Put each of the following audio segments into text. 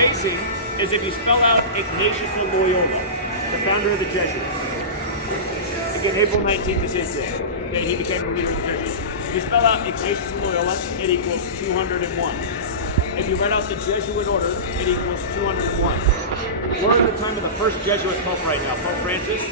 Amazing is if you spell out Ignatius of Loyola, the founder of the Jesuits. Again, April 19th is his day. Okay, he became the leader of the Jesuits. If you spell out Ignatius of Loyola, it equals 201. If you write out the Jesuit order, it equals 201. We're in the time of the first Jesuit Pope right now, Pope Francis.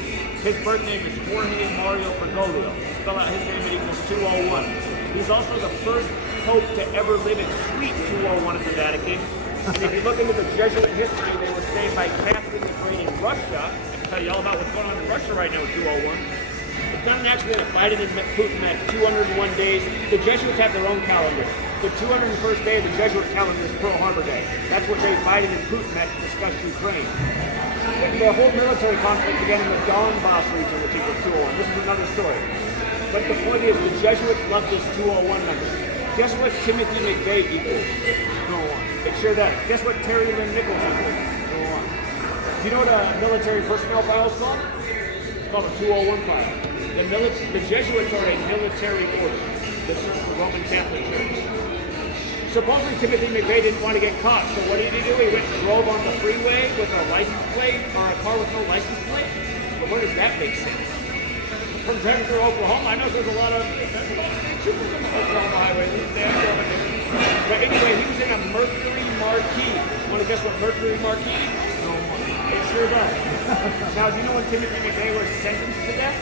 His birth name is Jorge Mario Bergoglio. Spell out his name, it equals 201. He's also the first Pope to ever live in Suite 201 at the Vatican. And if you look into the Jesuit history, they were saved by Catherine the Great in Russia. I can tell you all about what's going on in Russia right now with 201. It's not an accident that Biden and Putin met 201 days. The Jesuits have their own calendar. The 201st day of the Jesuit calendar is Pearl Harbor Day. That's what day Biden and Putin met to discuss Ukraine. The whole military conflict began in the Donbass region, which equals 201. This is another story. But the point is, the Jesuits love this 201 number. Guess what Timothy McVeigh equals? 201. It sure does. Guess what Terry Lynn Nichols equals? 201. Do you know what a military personnel file is called? It's called a 201 file. The Jesuits are a military order. This is the Roman Catholic Church. Supposedly Timothy McVeigh didn't want to get caught, so what did he do? He went and drove on the freeway with a license plate, or a car with no license plate? But where does that make sense? From driving through Oklahoma, I know there's a lot of troopers on the Oklahoma highway. But anyway, he was in a Mercury Marquis. Want to guess what Mercury Marquis is? No. It sure does. Now, do you know when Timothy McVeigh was sentenced to death?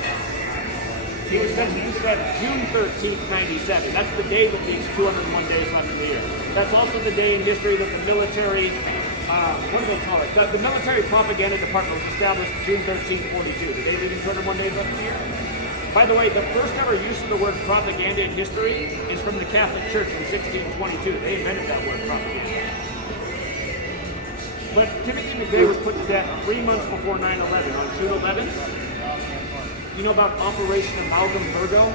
He was sentenced to death June 13th, 97. That's the day that leaves 201 days left in the year. That's also the day in history that the military, what do they call it? The military propaganda department was established June 13th, 42. The day leaving 201 days left in the year. By the way, the first ever use of the word propaganda in history is from the Catholic Church in 1622. They invented that word, propaganda. But Timothy McVeigh was put to death 3 months before 9/11, on June 11th. You know about Operation Amalgam Virgo?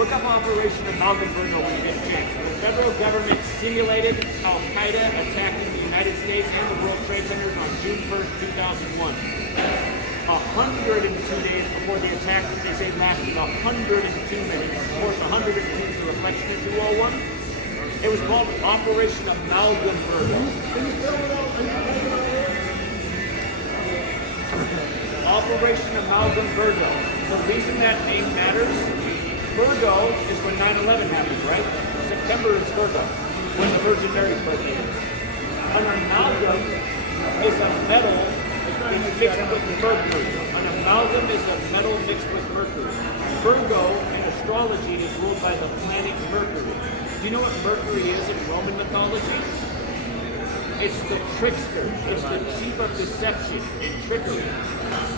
Look up Operation Amalgam Virgo when you get a chance. The federal government simulated Al-Qaeda attacking the United States and the World Trade Centers on June 1st, 2001. 102 days before the attack, they say lasted 102 minutes. Of course, 102 is the reflection of 201. It was called Operation Amalgam Virgo. Operation Amalgam Virgo. The reason that name matters, Virgo is when 9/11 happened, right? September is Virgo, when the Virgin Mary's birthday is. An amalgam is a metal that's mixed with mercury. An amalgam is a metal mixed with mercury. Virgo in astrology is ruled by the planet Mercury. Do you know what Mercury is in Roman mythology? It's the trickster. It's the chief of deception and trickery.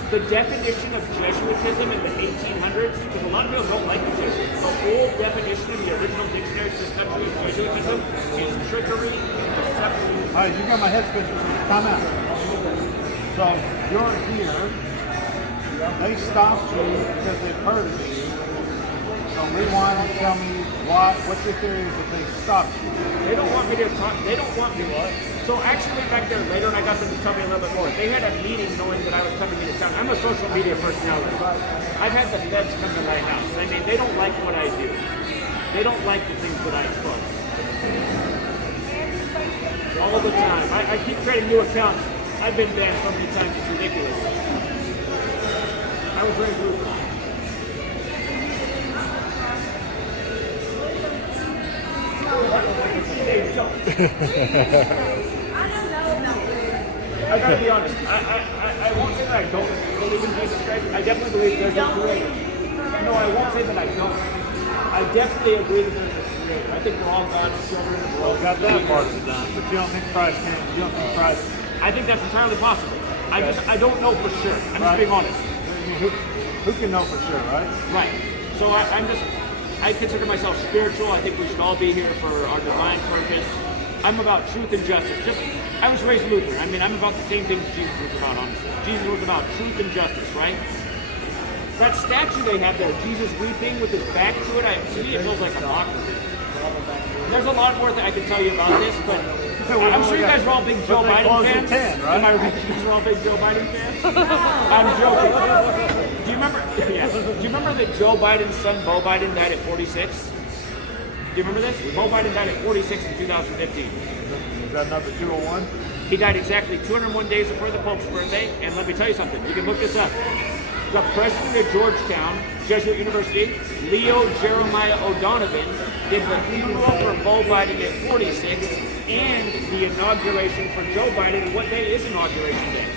The definition of Jesuitism in the 1800s, because a lot of people don't like the Jesuits, the whole definition of the original dictionaries of this country of Jesuitism is trickery and deception. All right, you got my head spinning. Time out. So you're here. They stopped you because they've heard of you. So rewind and tell me what your theory is that they stopped you. They don't want me to talk. They don't want me to. So actually back there later, and I got them to tell me a little bit more. They had a meeting knowing that I was coming into town. I'm a social media personality. I've had the feds come to my house. I mean, they don't like what I do. They don't like the things that I expose. All the time. I keep creating new accounts. I've been banned so many times, it's ridiculous. I was very brutal. I gotta be honest. I won't say that I don't believe in Jesus Christ. I definitely believe there's a creator. No, I won't say that I don't. I definitely agree that there's a creator. I think we're all God's children. We're all got that part done. But you don't think Christ can? You don't think Christ? I think that's entirely possible. I don't know for sure. I'm just being honest. Who can know for sure, right? Right. So I consider myself spiritual. I think we should all be here for our divine purpose. I'm about truth and justice. I was raised Lutheran. I mean, I'm about the same things Jesus was about, honestly. Jesus was about truth and justice, right? That statue they have there, Jesus weeping with his back to it, to me it feels like a mockery. There's a lot more that I can tell you about this, but I'm sure you guys are all big Joe Biden fans. 10, right? Am I right? You guys are all big Joe Biden fans? I'm joking. Do you remember? Yeah. Do you remember that Joe Biden's son, Beau Biden, died at 46? Do you remember this? Beau Biden died at 46 in 2015. Is that number 201? He died exactly 201 days before the Pope's birthday, and let me tell you something, you can look this up. The president of Georgetown, Jesuit University, Leo Jeremiah O'Donovan, did the funeral for Beau Biden at 46 and the inauguration for Joe Biden. What day is inauguration day?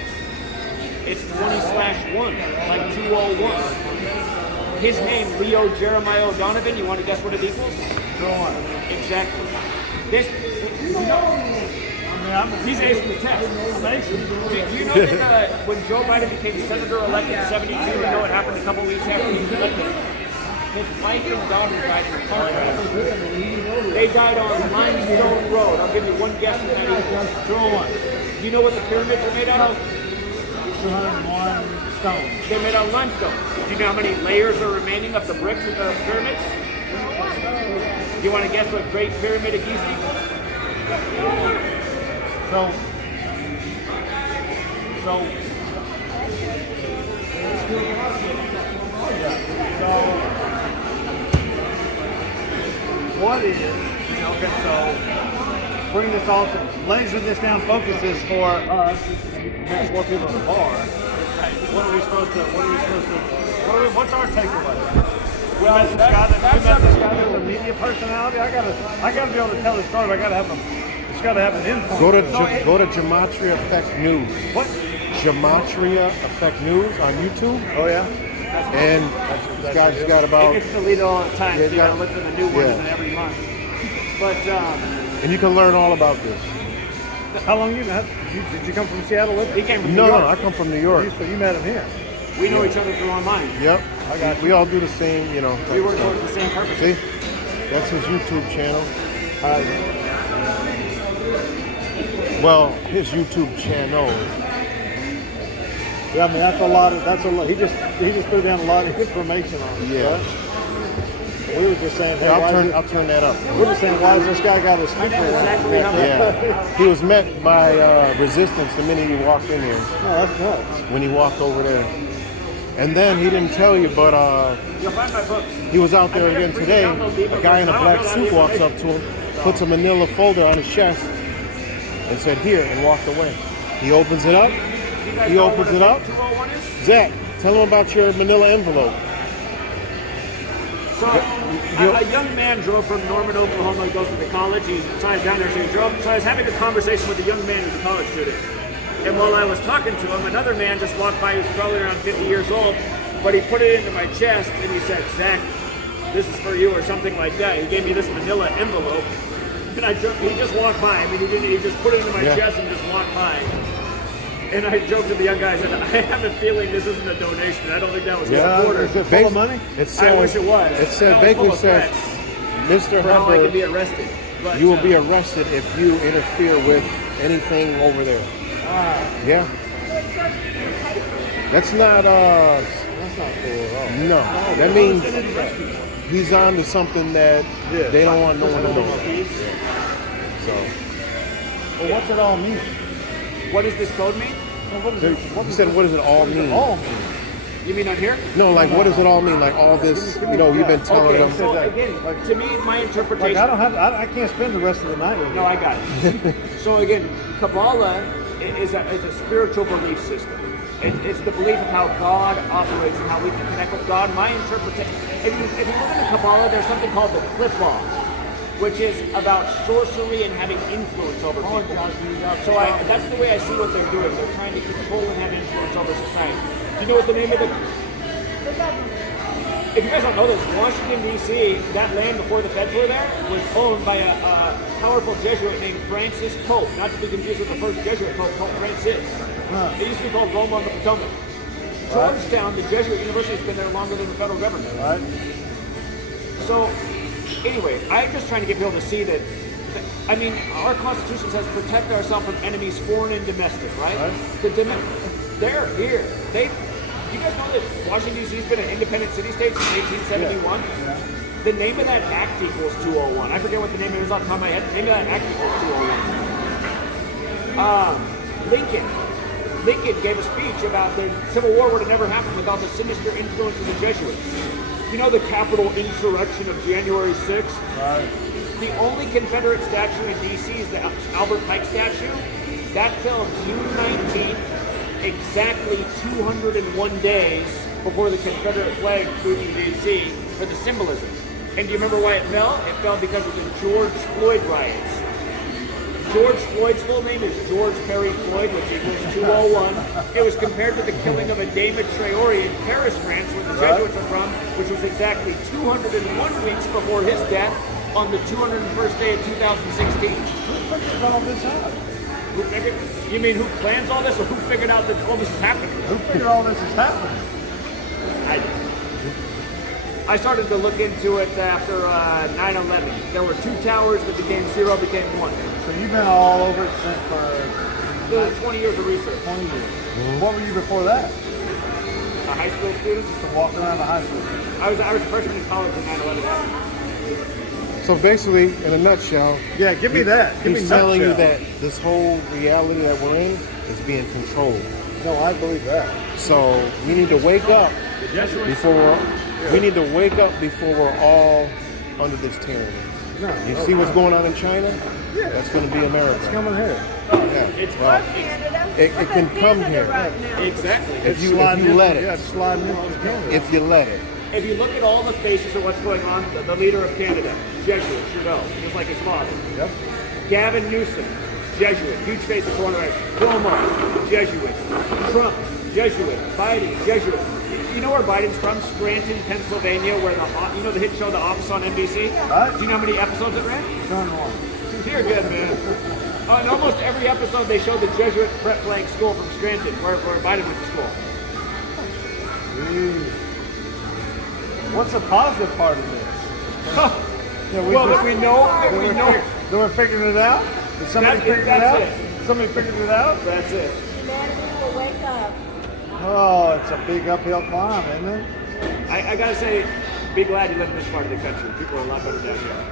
It's 20/1, like 201. His name, Leo Jeremiah O'Donovan, you want to guess what it equals? Go on. Exactly. This, you know, he's acing the test. Do you know that when Joe Biden became senator-elect in 72, you know what happened a couple weeks after he was elected? His wife and daughter died in a car crash. They died on Limestone Road. I'll give you one guess from that. Go on. Do you know what the pyramids are made out of? 201 stones. They're made out of limestone. Do you know how many layers are remaining of the bricks of the pyramids? You want to guess what Great Pyramid of Giza equals? So what is, okay, so bring this all to, laser this down, focus this for us, there's more people in the bar. What's our takeaway? Well, that's a media personality. I gotta be able to tell this story, but it's gotta have an influence. Go to GematriaEffectNews. What? GematriaEffectNews on YouTube. Oh yeah. And this guy's got about. It gets deleted all the time, Yeah, so you gotta look for the new one every month. But And you can learn all about this. How long you had? Did you come from Seattle with he it? came from New No, York. I come from New York. So you met him here. We know each other through online. Yep. We all do the same, We type work of towards stuff. the same purpose. See? That's his YouTube channel. Well, his YouTube channel. Yeah, I mean that's a lot. He just threw down a lot of information on it. Yeah. Right? We were just saying, hey, I'll turn that up. we're just saying, why is this guy got a speaker? exactly how Yeah. He was met by resistance the minute he walked in here. No, that's nuts. When he walked over there. And then he didn't tell you, but You'll find my books. he was out there again today. A guy in a black suit walks up to him, puts a manila folder on his chest, and said, "Here," and walked away. He opens it up. He opens it up. 201 is? Zach, tell him about your manila envelope. So, a young man drove from Norman, Oklahoma, goes to the college. So I was down there, so I was having a conversation with a young man who's a college student. And while I was talking to him, another man just walked by who's probably around 50 years old, but he put it into my chest and he said, "Zach, this is for you," or something like that. He gave me this manila envelope. And he just walked by. I mean, he just put it into my chest and just walked by. And I joked to the young guy, I said, "I have a feeling this isn't a donation. I don't think that was his order." Is it full of money? It said, I wish it was. It said, That was full basically of said, threats Mr. for how I could be Hubbard, arrested. But, you will be arrested if you interfere with anything over there. Yeah. That's not cool at all. no. That means he's on to something that they don't want no one to know. So Well, what's it all mean? what does this code mean? he said, what does it all mean? You mean on here? No, like what does it all mean? Like all this, you've been telling Okay, them. so again, to me, my interpretation. I can't spend the rest of the night with you. No, I got it. So again, Kabbalah is a spiritual belief system. It's the belief of how God operates and how we can connect with God. My interpretation, if you look at the Kabbalah, there's something called the Clip-Off, which is about sorcery and having influence over people. So that's the way I see what they're doing. They're trying to control and have influence over society. Do you know what the name of the... If you guys don't know this, Washington, D.C., that land before the feds were there, was owned by a powerful Jesuit named Francis Pope, not to be confused with the first Jesuit Pope, Pope Francis. It used to be called Rome on the Potomac. Georgetown, the Jesuit university, has been there longer than the federal government. Right. So, anyway, I'm just trying to get people to see that, I mean, our Constitution says protect ourselves from enemies foreign and domestic, right? They're here. You guys know that Washington, D.C. has been an independent city-state since 1871? Yeah. The name of that act equals 201. I forget what the name of it is off the top of my head. The name of that act equals 201. Lincoln gave a speech about the Civil War would have never happened without the sinister influence of the Jesuits. You know the Capitol insurrection of January 6th? Right. The only Confederate statue in D.C. is the Albert Pike statue. That fell June 19th, exactly 201 days before the Confederate flag flew to D.C. for the symbolism. And do you remember why it fell? It fell because of the George Floyd riots. George Floyd's full name is George Perry Floyd, which equals 201. It was compared to the killing of a David Traore in Paris, France, where the Jesuits are from, which was exactly 201 weeks before his death on the 201st day of 2016. Who figures all this out? Who figured? You mean who plans all this, or who figured out that all this is happening? Who figured all this is happening? I started to look into it after 9/11. There were 2 towers that became 0, became 1. So you've been all over it since for 20 years of research. 20 years. What were you before that? A high school student. To walk around the high school. I was a freshman in college when 9/11 happened. So basically, in a nutshell, Yeah, give me that. Give he's me telling you nutshell. that this whole reality that we're in is being controlled. No, I believe that. So we need to wake up before we need to wake up before we're all under this tyranny. No, You see what's going on in China? Yeah. That's going to be America. It's coming here. Yeah. It's Well, it can come here exactly. if you let Yeah, it. it's sliding into the camera. If you let it. If you look at all the faces of what's going on, the leader of Canada, Jesuit, Trudeau, just like his father. Yep. Gavin Newsom, Jesuit, huge face of coronavirus. Cuomo, Jesuit. Trump, Jesuit. Biden, Jesuit. You know where Biden's from? Scranton, Pennsylvania, where the hit show The Office on NBC? Right. Do you know how many episodes it ran? Turn on. You're good, man. In almost every episode, they showed the Jesuit prep flying school from Scranton, where Biden went to school. Jeez. What's the positive part of this? Yeah, Well, that we know. That we're figuring it out? Did somebody figure it that's out? it. Somebody figured it out? That's it. Humanity will wake up. Oh, it's a big uphill climb, isn't it? I gotta say, be glad you live in this part of the country. People are a lot better down here.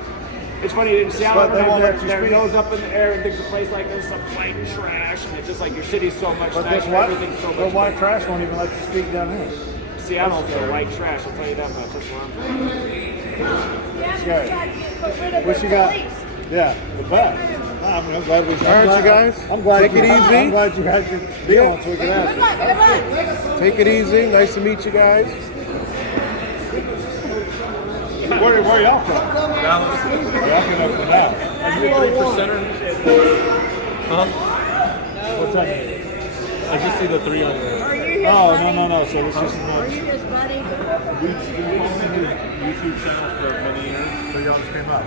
It's funny, in Seattle, But they won't let you their speak. nose up in the air and there's a place like this, some white trash, and it's just like your city's so much But this nicer, white, everything's so the much white better. trash won't even let you speak down here. Seattle's a white trash, I'll tell you that much. That's wrong. Scary. Get rid of What the you got? police. Yeah, the best. I'm glad we. All right, you guys. I'm glad Take it easy. I'm glad you had your deal on so we could Good have luck, good luck. Take it easy. Nice to meet you guys. Where y'all from? Dallas. Yeah, I've been up for now. Are you a 3%er? Huh? What's that mean? I just see the 3 on there. Are you his Oh, buddy? no. So it's just Are you his buddy? We've been following his YouTube channel for many years. So y'all just came up.